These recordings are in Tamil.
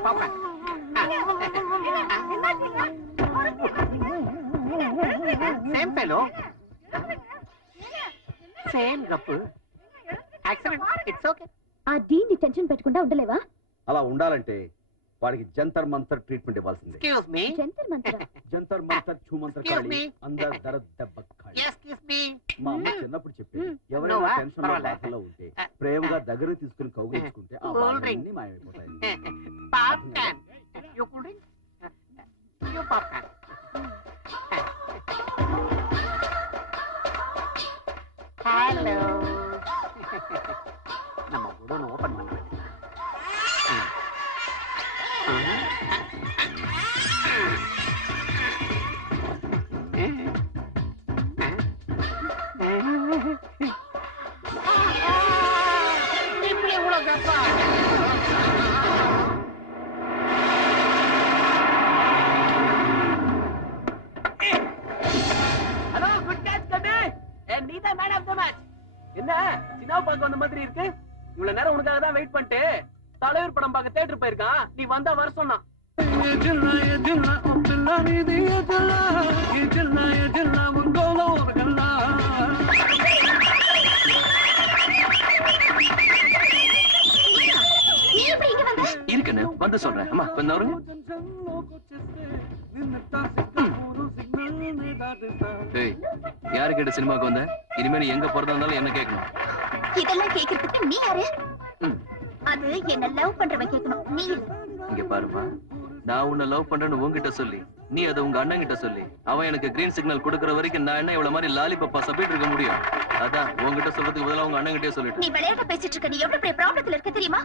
இந்த பாப்பேன். சேம் ஃபெலோ, సేమ్ గప్పు యాక్సిడెంట్ ఇట్స్ ఓకే. ఆ దీన్ని టెన్షన్ పెట్టకుండా ఉండలేవా? అలా ఉండాలంటే వాడికి జంతర్ మంతర్ ట్రీట్మెంట్ ఇవ్వాల్సిందే. Excuse me. జంతర్ మంతర్ జంతర్ మంతర్ ఛూ మంతర్ కాళీ అందర్ దరద్ దెబ్బ కాళీ. Excuse me. మా అమ్మ చిన్నప్పుడు చెప్పేది, ఎవరైనా టెన్షన్ లో బాధలో ఉంటే ప్రేమగా దగ్గరకు తీసుకుని కౌగిలించుకుంటే ఆ బాధలన్నీ మాయమైపోతాయి. Popcorn. You cool drink. You popcorn. Hello. நம்ம குடோன் ஓபன் பண்ண வேண்டியது. இப்படி இவ்வளவு கப்பா? ஹலோ, குட் கேட்ச் கண்ணு. நீதான் மேன் ஆஃப் தி மேட்ச். என்ன சின்னாவை பார்க்க வந்த மாதிரி இருக்கு? இவ்வளவு நேரம் உனக்காக தான் வெயிட் பண்ணிட்டு தலைவர் படம் பார்க்க தியேட்டர் போயிருக்கான். நீ வந்தா வர சொன்னான். இருக்கன்னு வந்து சொல்றேன். அம்மா கொஞ்சம் வருங்க. யாரு கேட்ட சினிமாக்கு வந்த? இனிமே நீ எங்க போறதா இருந்தாலும் என்ன கேட்கணும். இதெல்லாம் கேக்குறதுக்கு நீ யாரு? அது என்ன லவ் பண்றவன் கேட்கணும், நீ இல்ல. இங்க பாருமா, நான் உன்னை லவ் பண்றேன்னு உன்கிட்ட சொல்லி, நீ அதை உங்க அண்ணன் கிட்ட சொல்லி, அவன் எனக்கு கிரீன் சிக்னல் கொடுக்கற வரைக்கும் நான் என்ன இவ்வளவு மாதிரி லாலிபப்பா சப்பிட்டு இருக்க முடியும்? அதான் உங்ககிட்ட சொல்றதுக்கு பதிலா உங்க அண்ணன் கிட்டே சொல்லிட்டு. நீ விளையாட்ட பேசிட்டு இருக்க. நீ எவ்வளவு பெரிய ப்ராப்ளத்துல இருக்க தெரியுமா?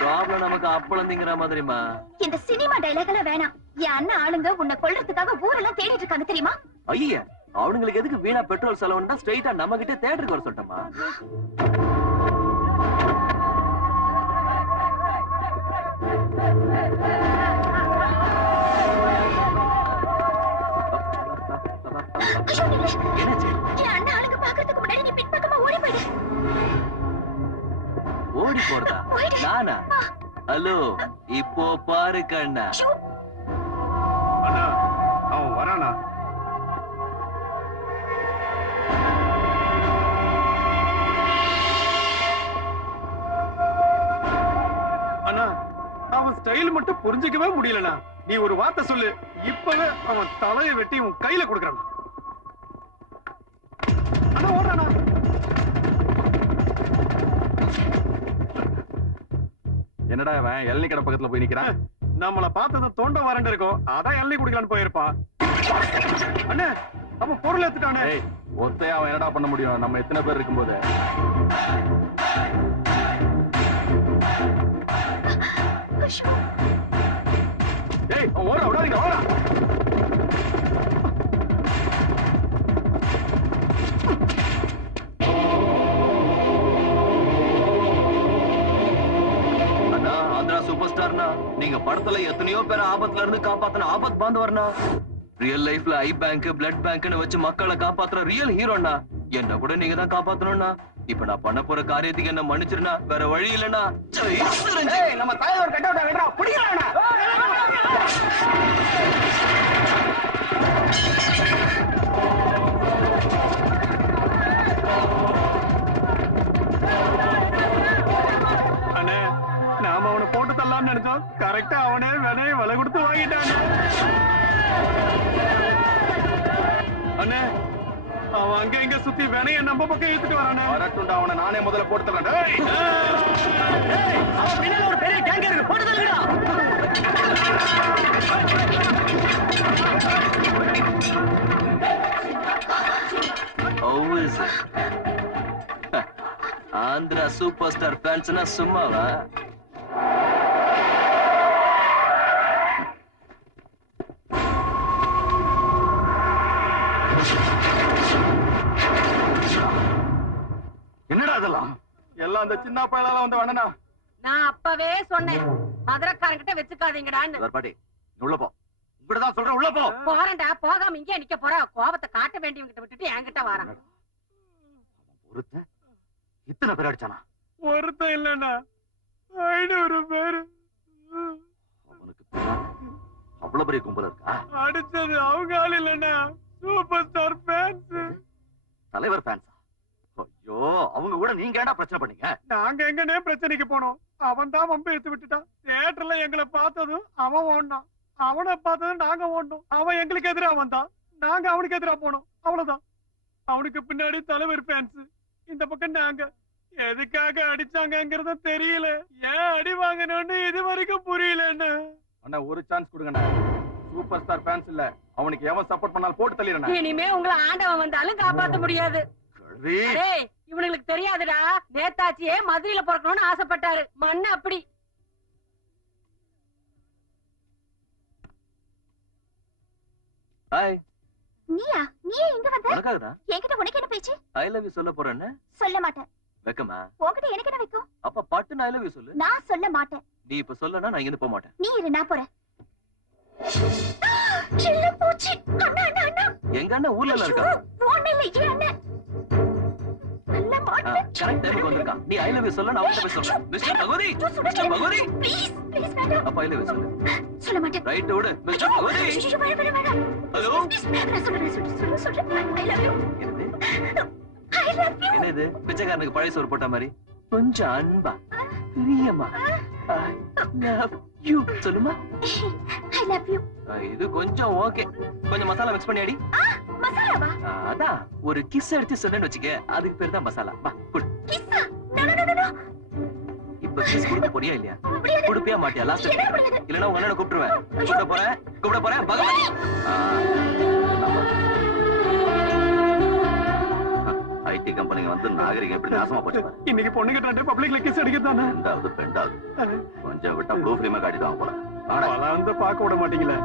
ப்ராப்ளம் நமக்கு அப்பளந்திங்கிற மாதிரிமா. இந்த சினிமா டைலாக் எல்லாம் வேணாம். என் அண்ணன் ஆளுங்க உன்னை கொல்றதுக்காக ஊரெல்லாம் தேடிட்டு இருக்காங்க தெரியுமா? ஐயா, அவனுங்களுக்கு எதுக்கு வீணா பெட்ரோல் செலவுன்னா ஸ்ட்ரைட்டா நம்ம கிட்ட தேட்டருக்கு வர சொல்லிட்டோமா? ஓடி போறதா? நானா? ஹலோ, இப்போ பாரு கண்ணா. அண்ணா, அவன் வரானா? அண்ணா, அவன் ஸ்டைல் மட்டும் புரிஞ்சுக்கவே முடியலண்ணா. நீ ஒரு வார்த்தை சொல்லு, இப்பவே அவன் தலையை வெட்டி உன் கையில கொடுக்கறான். அண்ணா ஓடுறானா? என்னடா அவன் எல்லை கடை பக்கத்துல போய் நிக்கிறான்? நம்மள பார்த்தது தொண்டை வறண்டு இருக்கும், அதான் எல்லை குடிக்கலான்னு போயிருப்பான். அண்ணே, அப்ப பொருள் எடுத்துட்டானே. ஒத்தையா அவன் என்னடா பண்ண முடியும்? நம்ம எத்தனை பேர் இருக்கும்போது? ஏய், ஓடா ஓடாதீங்க, ஓடா. அண்ணா, ஆந்திரா சூப்பர் ஸ்டார்னா, நீங்க படத்துல எத்தனையோ பேர் ஆபத்துல இருந்து காப்பாத்தின ஆபத் பாந்தவர்னா. ரியல் லைஃப்ல ஐ பேங்க், பிளட் பேங்க்னு வச்சு மக்களை காப்பாத்துற ரியல் ஹீரோண்ணா. என்ன கூட நீங்க தான் காப்பாத்தணும்னா. இப்ப நான் பண்ண போற காரியத்துக்கு என்ன மன்னிச்சிருந்தா வேற வழி இல்லைன்னா நம்ம தலைவர் கட்ட விட்டா விடுறா, பிடிக்கிறானா? அண்ணே, நாம அவனை போட்டு தரலாம்னு நினைச்சோம். கரெக்டா அவனே விலையை விலை கொடுத்து வாங்கிட்டானே. அண்ணே, அவன் அங்க இங்க சுத்தி வினைய நம்ம பக்கம் இழுத்துட்டு வரானே. வரட்டுண்டா, அவனை நானே முதல்ல போட்டு தரேன். அவன் பின்னால ஒரு பெரிய கேங் இருக்கு, போட்டு தள்ளுடா. ஆந்திரா சூப்பர் ஸ்டார் ஃபேன்ஸ்னா சும்மாவா? என்னடா அதெல்லாம்? எல்லாம் அந்த சின்ன பையலால வந்து வேணா. நான் அப்பவே சொன்னேன், மதுரக்காரங்கிட்ட வச்சுக்காதீங்கடான்னு. பாட்டி, உள்ள போ. இப்படிதான் சொல்றேன், உள்ள போ. போறேன்டா, போகாம இங்கே நிக்க போற. கோபத்தை காட்ட வேண்டியவங்கிட்ட விட்டுட்டு என்கிட்ட வரான். ஒருத்தன் இத்தனை பேர் அடிச்சானா? ஒருத்தன் இல்லண்ணா, 500 பேரு. அவ்வளவு பெரிய கும்பல் இருக்கா? அடிச்சது அவங்க ஆள் இல்லைன்னா சூப்பர் ஸ்டார் ஃபேன்ஸ். தலைவர் ஃபேன்ஸா? ஐயோ, அவங்க கூட நீங்க ஏன்டா பிரச்சனை பண்ணீங்க? நாங்க எங்கனே பிரச்சனைக்கு போனோம். அவன் தான் வம்பு எடுத்து விட்டுட்டான். தியேட்டர்ல எங்களை பார்த்ததும் அவன் ஓடினான். அவனை பார்த்ததும் நாங்க ஓடணும். அவன் எங்களுக்கு எதிரா வந்தான், நாங்க அவனுக்கு எதிரா போனோம். அவ்வளவுதான். அவனுக்கு பின்னாடி தலைவர் ஃபேன்ஸ், இந்த பக்கம் நாங்க. எதுக்காக அடிச்சாங்கிறது தெரியல. ஏன் அடி வாங்கணும்னு இது வரைக்கும் புரியலன்னு. அண்ணா ஒரு சான்ஸ் கொடுங்கண்ணா. சூப்பர் ஸ்டார் ஃபேன்ஸ் இல்ல, அவனுக்கு எவன் சப்போர்ட் பண்ணாலும் போட்டு தள்ளிடுறேன். இனிமே உங்களை ஆண்டவன் வந்தாலும் காப்பாத்த முடியாது. டேய், இவனுங்களுக்கு தெரியாதுடா. நேதாச்சியே மதுரையில பிறக்கணும்னு ஆசைப்பட்டாரு. மண்ணு அப்படி. ஹாய். நீயா? நீ எங்க வந்த? உனக்காகதான். என்கிட்ட உனக்கு என்ன பேச்சு? ஐ லவ் யூ சொல்ல போறேன்னு. சொல்ல மாட்டேன். வெக்கமா? உன்கிட்ட எனக்கு என்ன வைக்கும்? அப்ப பட்டுன்னு ஐ லவ் யூ சொல்லு. நான் சொல்ல மாட்டேன். நீ இப்ப சொல்லனா நான் இங்க போக மாட்டேன். நீ இரு, நான் போறேன். சில்ல பூச்சி. அண்ணா அண்ணா அண்ணா. எங்க அண்ணன் ஊர்ல இருக்கா? போன் இல்ல, ஏன் அண்ணா? நல்ல மாட்டே. கரெக்ட் டைம்க்கு வந்திருக்கான். நீ ஐ லவ் யூ சொல்ல, நான் அவன்கிட்ட போய் சொல்றேன். Mister Bhagavathi, mister Bhagavathi, please please வேண்டாம். அப்ப ஐ லவ் யூ சொல்லு. சொல்ல மாட்டேன். ரைட் விடு. மிஸ்டர் பகவதி. வேண்டாம். ஹலோ. நான் சொல்றேன். I love you. என்னது? I love you. என்னது? பிச்சைக்காரனுக்கு பழைய சோறு போட்ட மாதிரி கொஞ்சம் அன்பா பிரியமா I love you சொல்லுமா? I love you. இது கொஞ்சம் ஓகே. கொஞ்சம் மசாலா மிக்ஸ் பண்ணி அடி. மசாலாவா? அதான் ஒரு கிஸ் எடுத்து சொன்னேன்னு வச்சுக்க, அதுக்கு பேர் தான் மசாலா. வா குடு. கிஸ்ஸா? No no no no. இப்ப கிஸ் கொடுக்க போறியா இல்லையா? முடியாது. கொடுப்பியா மாட்டியா? லாஸ்ட் என்ன முடியாது? இல்லனா உங்க அண்ணனை கூப்பிடுவேன். கூப்பிட போறேன் பகவதி. ஐடி கம்பெனிங்க வந்து நாகரிகம் எப்படி நாசமா போச்சு. இன்னைக்கு பொண்ணுங்க ரெண்டு பப்ளிக்ல கிஸ் அடிக்கதானே. ரெண்டாவது பெண்டாவது கொஞ்சம் விட்டா ப்ளூ ஃபிலிமே காட்டிடுவாங்க போல. வளர்ந்து பார்க்க விட மாட்டீங்களே.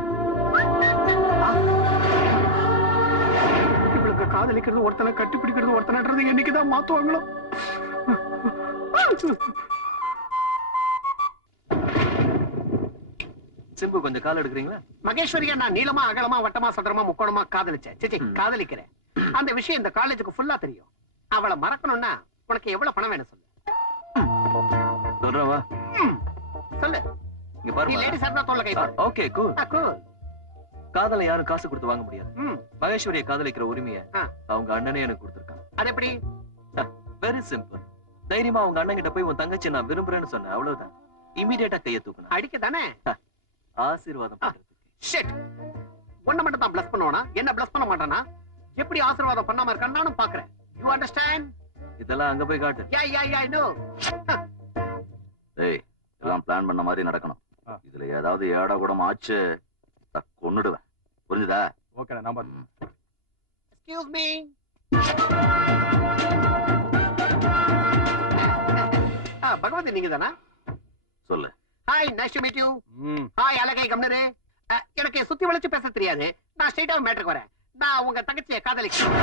இவளுக்கு காதலிக்கிறது ஒருத்தனை, கட்டிப்பிடிக்கிறது ஒருத்தனன்றது என்னைக்குதான் மாத்துவாங்களோ. சிம்பு கொஞ்சம் கால் எடுக்கிறீங்களா? மகேஸ்வரியா, நான் நீளமா அகலமா வட்டமா சதுரமா முக்கோணமா காதலிச்சேன். சிச்சி காதலிக்கிறேன். அந்த விஷயம் இந்த காலேஜுக்கு ஃபுல்லா தெரியும். அவளை மறக்கணும்னா உனக்கு எவ்வளவு பணம் வேணும் சொல்லு. சொல்றவா சொல்லு. இங்க நீ பாருங்க. லேடி சார்னா தோல்ல கை பாரு. Okay cool. கூல். காதலை யாரும் காசு கொடுத்து வாங்க முடியாது. ம். மகேஸ்வரியை காதலிக்கிற உரிமையை ஆ. அவங்க அண்ணனே எனக்கு கொடுத்திருக்காங்க. அது எப்படி? Very simple. தைரியமா அவங்க அண்ணன் கிட்ட போய் உன் தங்கச்சி நான் விரும்புறேன்னு சொன்னேன், அவ்வளவுதான். இமிடியேட்டா கையை தூக்கணும். அடிக்கதானே? ஆசீர்வாதம் பண்றதுக்கு. ஷிட். உன்னை மட்டும் தான் பிளஸ் பண்ணுவானா? என்ன பிளஸ் பண்ண மாட்டானா? எப்படி ஆசீர்வாதம் பண்ணாம இருக்கான்னு நானும் பாக்குறேன். You understand? இதெல்லாம் அங்க போய் காட்டு. யா ஐ நோ. ஏய், எல்லாம் பிளான் பண்ண மாதிரி நடக்கணும். இதுல ஏதாவது ஏடா கூடம் ஆச்சு கொன்னுடுவேன். புரிஞ்சுதா? Okay number. Excuse me. Bhagavathi நீங்க தானா? சொல்லு. Hi, nice to meet you. Hi அழகை கம்னரே. எனக்கு சுத்தி வளைச்சு பேச தெரியாது. நான் ஸ்ட்ரைட்டா மேட்டருக்கு வரேன். நான் உங்க தங்கச்சியை காதலிக்கிறேன்.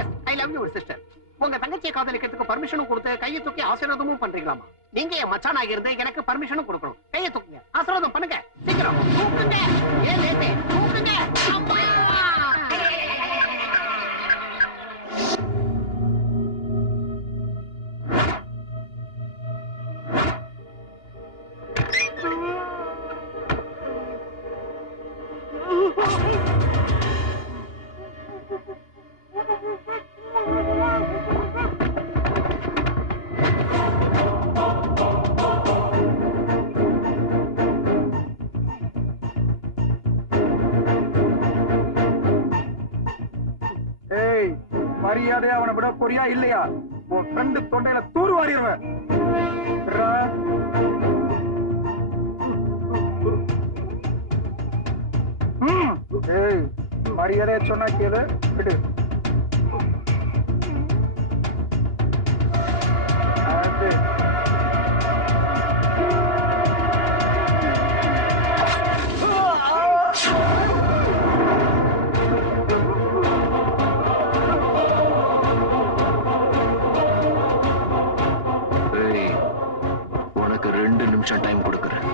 Yes, I love you sister. உங்க தங்கச்சியை காதலிக்கிறதுக்கு பர்மிஷனும் கொடுத்து கையை தூக்கி ஆசீர்வாதமும் பண்றீங்களாமா? நீங்க என் மச்சானாக இருந்து எனக்கு பர்மிஷனும் கொடுக்கணும். கையை தூக்குங்க, ஆசீர்வாதம் பண்ணுங்க. சீக்கிரம் தூக்குங்க. ஏன் லேட்டு? தூக்குங்க. அம்மா! மரியாதையா அவனை விட போறியா இல்லையா? உன் ஃப்ரெண்டு தொண்டையில தூரு வாரிடுவேன். மரியாதையா சொன்னா கேளு. விடு. உனக்கு 2 நிமிஷம் டைம் கொடுக்கறேன்.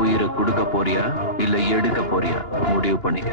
உயிரை கொடுக்க போறியா இல்ல எடுக்க போறியா முடிவு பண்ணிக்க.